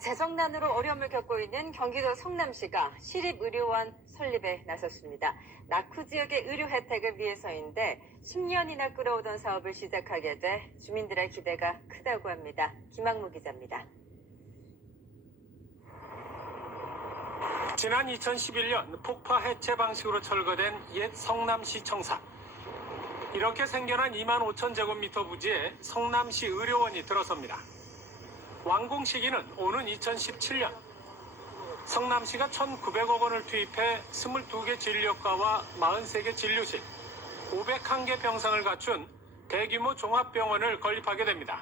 재정난으로 어려움을 겪고 있는 경기도 성남시가 시립의료원 설립에 나섰습니다. 낙후 지역의 의료 혜택을 위해서인데 10년이나 끌어오던 사업을 시작하게 돼 주민들의 기대가 크다고 합니다. 김학무 기자입니다. 지난 2011년 폭파 해체 방식으로 철거된 옛 성남시 청사. 이렇게 생겨난 2만 5천 제곱미터 부지에 성남시 의료원이 들어섭니다. 완공 시기는 오는 2017년. 성남시가 1,900억 원을 투입해 22개 진료과와 43개 진료실, 501개 병상을 갖춘 대규모 종합병원을 건립하게 됩니다.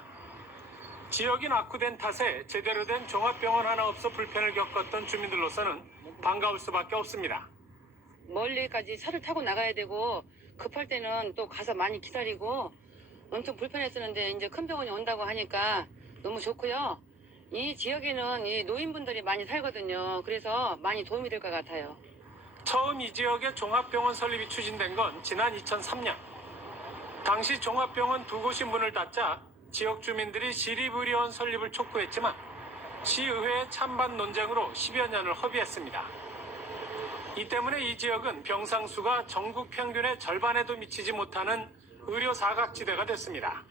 지역이 낙후된 탓에 제대로 된 종합병원 하나 없어 불편을 겪었던 주민들로서는 반가울 수밖에 없습니다. 멀리까지 차를 타고 나가야 되고 급할 때는 또 가서 많이 기다리고 엄청 불편했었는데 이제 큰 병원이 온다고 하니까 너무 좋고요. 이 지역에는 이 노인분들이 많이 살거든요. 그래서 많이 도움이 될 것 같아요. 처음 이 지역에 종합병원 설립이 추진된 건 지난 2003년. 당시 종합병원 두 곳이 문을 닫자 지역 주민들이 시립의료원 설립을 촉구했지만 시의회의 찬반 논쟁으로 10여 년을 허비했습니다. 이 때문에 이 지역은 병상 수가 전국 평균의 절반에도 미치지 못하는 의료 사각지대가 됐습니다.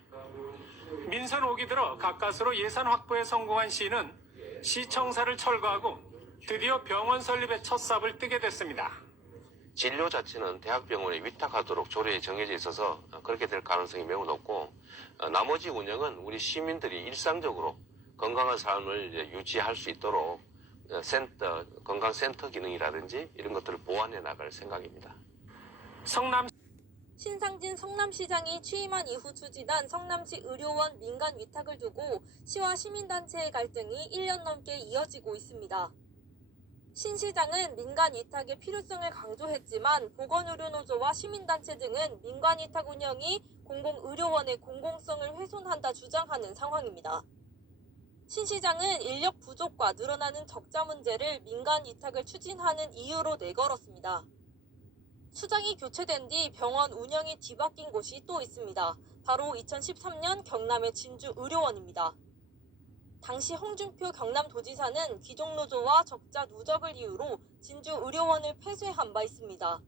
민선 5기 들어 가까스로 예산 확보에 성공한 시는 시청사를 철거하고 드디어 병원 설립의 첫 삽을 뜨게 됐습니다. 진료 자체는 대학병원에 위탁하도록 조례에 정해져 있어서 그렇게 될 가능성이 매우 높고, 나머지 운영은 우리 시민들이 일상적으로 건강한 삶을 유지할 수 있도록 건강센터 기능이라든지 이런 것들을 보완해 나갈 생각입니다. 신상진 성남시장이 취임한 이후 추진한 성남시 의료원 민간 위탁을 두고 시와 시민단체의 갈등이 1년 넘게 이어지고 있습니다. 신 시장은 민간 위탁의 필요성을 강조했지만 보건의료노조와 시민단체 등은 민간 위탁 운영이 공공의료원의 공공성을 훼손한다 주장하는 상황입니다. 신 시장은 인력 부족과 늘어나는 적자 문제를 민간 위탁을 추진하는 이유로 내걸었습니다. 수장이 교체된 뒤 병원 운영이 뒤바뀐 곳이 또 있습니다. 바로 2013년 경남의 진주의료원입니다. 당시 홍준표 경남도지사는 귀족노조와 적자 누적을 이유로 진주의료원을 폐쇄한 바 있습니다.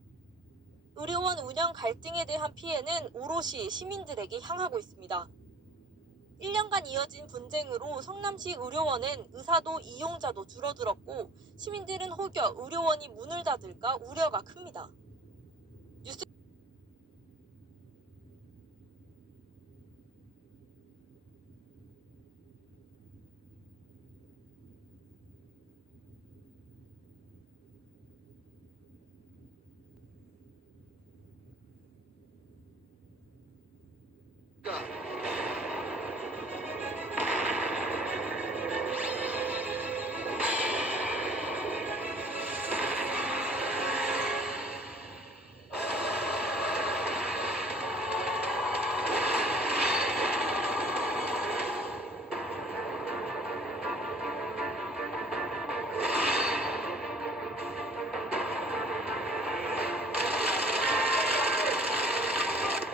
의료원 운영 갈등에 대한 피해는 오롯이 시민들에게 향하고 있습니다. 1년간 이어진 분쟁으로 성남시 의료원은 의사도 이용자도 줄어들었고 시민들은 혹여 의료원이 문을 닫을까 우려가 큽니다. 뉴스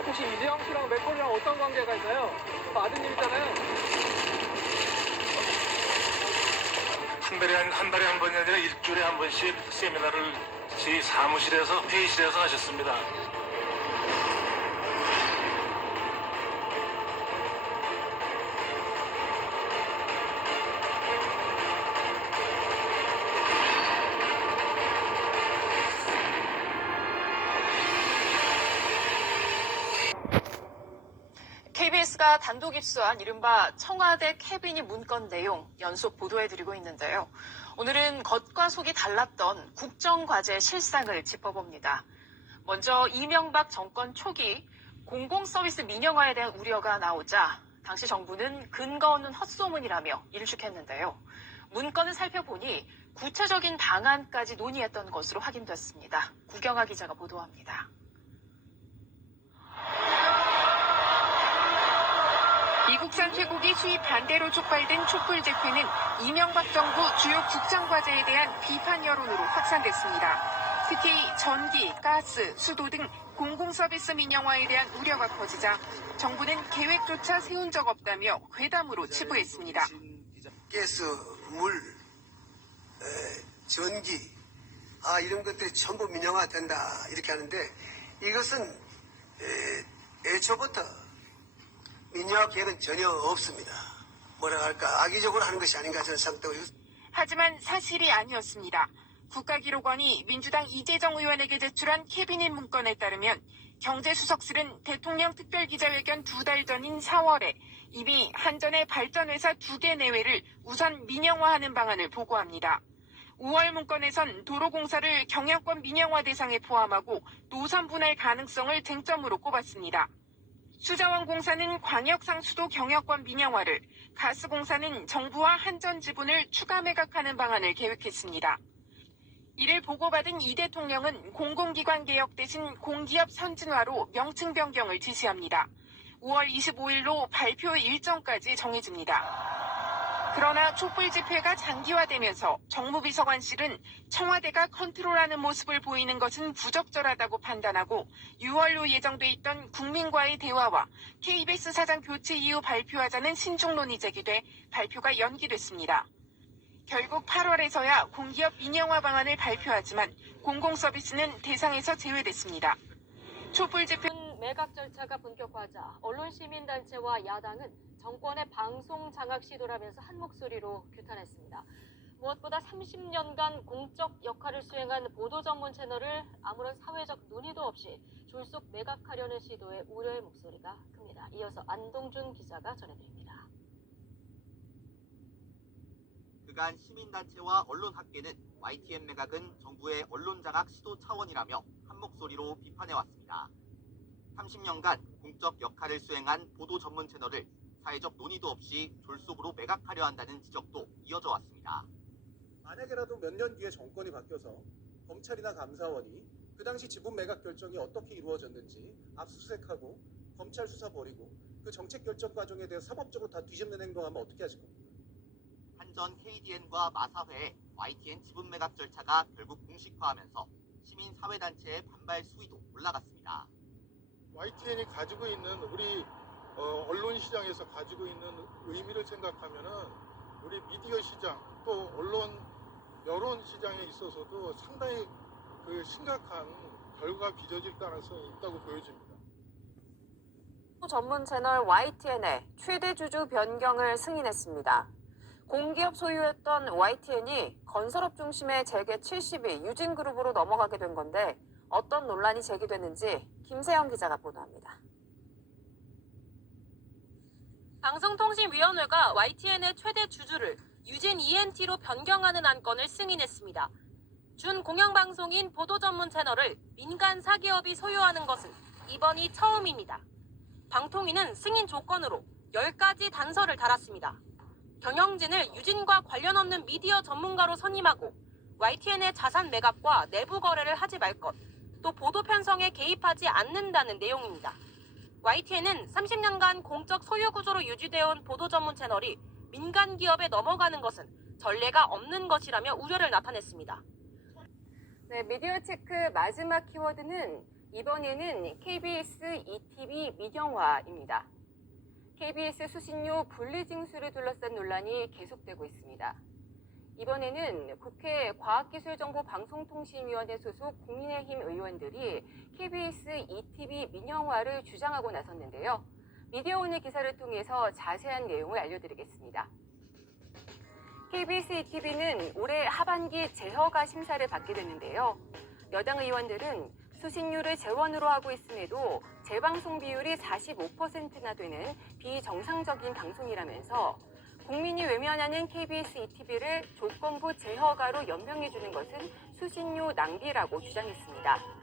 혹시 이재영 씨랑 맥콜이랑 어떤 관계가 있나요? 아드님이잖아요. 한 달에 한 번이 아니라 일주일에 한 번씩 세미나를 지 사무실에서 회의실에서 하셨습니다. KBS가 단독 입수한 이른바 청와대 캐비닛 문건 내용 연속 보도해드리고 있는데요. 오늘은 겉과 속이 달랐던 국정과제 실상을 짚어봅니다. 먼저 이명박 정권 초기 공공서비스 민영화에 대한 우려가 나오자 당시 정부는 근거 없는 헛소문이라며 일축했는데요. 문건을 살펴보니 구체적인 방안까지 논의했던 것으로 확인됐습니다. 구경아 기자가 보도합니다. 미국산 쇠고기 수입 반대로 촉발된 촛불 집회는 이명박 정부 주요 국정과제에 대한 비판 여론으로 확산됐습니다. 특히 전기, 가스, 수도 등 공공서비스 민영화에 대한 우려가 커지자 정부는 계획조차 세운 적 없다며 괴담으로 치부했습니다. 가스 물, 전기, 이런 것들이 전부 민영화된다 이렇게 하는데 이것은 애초부터 민영화 계획은 전혀 없습니다. 뭐라 할까 악의적으로 하는 것이 아닌가 저는 생각하고 있습니다. 하지만 사실이 아니었습니다. 국가기록원이 민주당 이재정 의원에게 제출한 캐비닛 문건에 따르면 경제수석실은 대통령 특별기자회견 2달 전인 4월에 이미 한전의 발전회사 2개 내외를 우선 민영화하는 방안을 보고합니다. 5월 문건에선 도로공사를 경영권 민영화 대상에 포함하고 노선 분할 가능성을 쟁점으로 꼽았습니다. 수자원공사는 광역상수도 경영권 민영화를, 가스공사는 정부와 한전 지분을 추가 매각하는 방안을 계획했습니다. 이를 보고받은 이 대통령은 공공기관 개혁 대신 공기업 선진화로 명칭 변경을 지시합니다. 5월 25일로 발표 일정까지 정해집니다. 그러나 촛불 집회가 장기화되면서 정무비서관실은 청와대가 컨트롤하는 모습을 보이는 것은 부적절하다고 판단하고 6월로 예정돼 있던 국민과의 대화와 KBS 사장 교체 이후 발표하자는 신중론이 제기돼 발표가 연기됐습니다. 결국 8월에서야 공기업 민영화 방안을 발표하지만 공공서비스는 대상에서 제외됐습니다. 촛불 집회 매각 절차가 본격화하자 언론시민단체와 야당은 정권의 방송 장악 시도라면서 한 목소리로 규탄했습니다. 무엇보다 30년간 공적 역할을 수행한 보도 전문 채널을 아무런 사회적 논의도 없이 졸속 매각하려는 시도에 우려의 목소리가 큽니다. 이어서 안동준 기자가 전해드립니다. 그간 시민단체와 언론학계는 YTN 매각은 정부의 언론장악 시도 차원이라며 한 목소리로 비판해왔습니다. 30년간 공적 역할을 수행한 보도 전문 채널을 사회적 논의도 없이 졸속으로 매각하려 한다는 지적도 이어져 왔습니다. 만약에라도 몇 년 뒤에 정권이 바뀌어서 검찰이나 감사원이 그 당시 지분 매각 결정이 어떻게 이루어졌는지 압수수색하고 검찰 수사 벌이고 그 정책 결정 과정에 대해 사법적으로 다 뒤집는 행동하면 어떻게 하실 겁니까? 한전 KDN과 마사회의 YTN 지분 매각 절차가 결국 공식화하면서 시민사회단체의 반발 수위도 올라갔습니다. YTN이 가지고 있는 우리 언론 시장에서 가지고 있는 의미를 생각하면은 우리 미디어 시장 또 언론 여론 시장에 있어서도 상당히 심각한 결과가 빚어질 가능성이 있다고 보여집니다. 전문 채널 YTN의 최대 주주 변경을 승인했습니다. 공기업 소유였던 YTN이 건설업 중심의 재계 70위 유진그룹으로 넘어가게 된 건데 어떤 논란이 제기됐는지 김세영 기자가 보도합니다. 방송통신위원회가 YTN의 최대 주주를 유진 ENT로 변경하는 안건을 승인했습니다. 준 공영방송인 보도 전문 채널을 민간 사기업이 소유하는 것은 이번이 처음입니다. 방통위는 승인 조건으로 10가지 단서를 달았습니다. 경영진을 유진과 관련 없는 미디어 전문가로 선임하고 YTN의 자산 매각과 내부 거래를 하지 말 것, 또 보도 편성에 개입하지 않는다는 내용입니다. YTN은 30년간 공적 소유 구조로 유지되어 온 보도 전문 채널이 민간 기업에 넘어가는 것은 전례가 없는 것이라며 우려를 나타냈습니다. 네, 미디어 체크 마지막 키워드는 이번에는 KBS ETV 민영화입니다. KBS 수신료 분리 징수를 둘러싼 논란이 계속되고 있습니다. 이번에는 국회 과학기술정보방송통신위원회 소속 국민의힘 의원들이 KBS ETV 민영화를 주장하고 나섰는데요. 미디어오늘 기사를 통해서 자세한 내용을 알려드리겠습니다. KBS ETV는 올해 하반기 재허가 심사를 받게 됐는데요. 여당 의원들은 수신료를 재원으로 하고 있음에도 재방송 비율이 45%나 되는 비정상적인 방송이라면서 국민이 외면하는 KBS ETV를 조건부 재허가로 연명해주는 것은 수신료 낭비라고 주장했습니다.